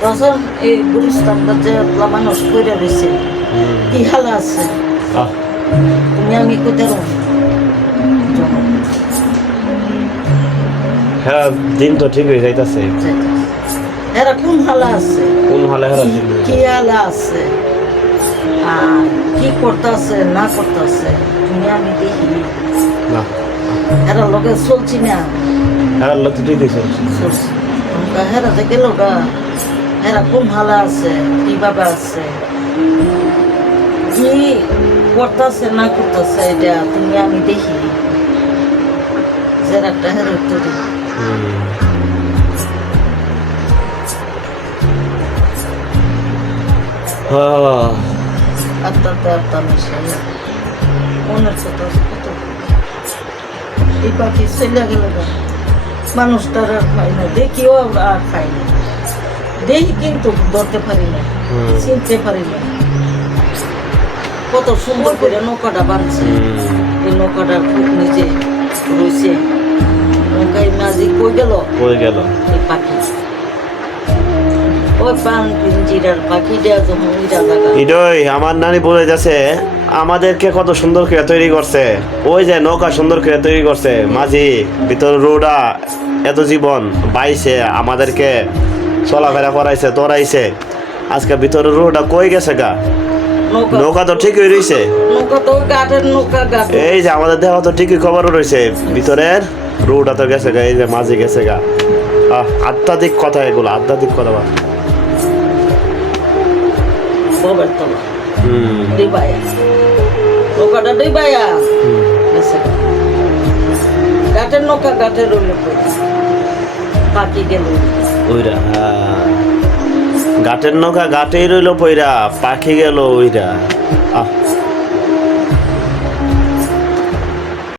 তখন এই গুলিস্তানটা যে মানুষ করে রয়েছে কি হালা আছে তুমি আমি কোথাও হ্যাঁ দিন তো ঠিক হয়ে যাইতাছে এরা কোন হালা আছে কোন হলে হ্যাঁ কি হালা আছে আর কি করতেছে না করতেছে তুমি আমি দেখি না এরা লোকে চলছি না হ্যাঁ আল্লাহ তো ঠিকই চলছে চলছি হেরা যে গেল গা হেরা কোন হালা আছে কিভাবে আছে কি করতেছে না করতেছে এটা তুমি আমি দেখি যে একটা হেরা উত্তর আত্মা মিশে মনের কথা কত এই পাখি চলে গেল গা মানুষটার আর খাই না দেখিও আর খাই না দেখি কিন্তু ধরতে পারি না চিনতে পারি না কত সুন্দর করে নৌকাটা বানছে এই নৌকাটার খুব নিচে রয়েছে নৌকায় মাঝি কই গেল এই পাখি ওই পান পিঞ্জিরার পাখিটা যখন উইরা জায়গা এটাই আমার নানি বলে যাচ্ছে আমাদেরকে কত সুন্দর করে তৈরি করছে ওই যে নৌকা সুন্দর করে তৈরি করছে মাঝি ভিতর রোডা এত জীবন বাইছে আমাদেরকে চলাফেরা করাইছে তোরাইছে আজকে ভিতরে রোডা কই গেছে গা নৌকা তো ঠিকই রয়েছে নৌকা তো গাটের নৌকা গাট এই যে আমাদের দেওয়া তো ঠিকই খবর রয়েছে ভিতরের রোডা তো গেছে গা এই যে মাঝি গেছে গা আধ্যাত্মিক কথা এগুলো আধ্যাত্মিক কথা ববের তলা ডিবায়া নৌকাটা ডিবায়া গেছে গাটের নৌকা গাটের রইল পাখি গেল ওইরা ঘাটের নৌকা ঘাটেই রইল পইরা পাখি গেল ওইরা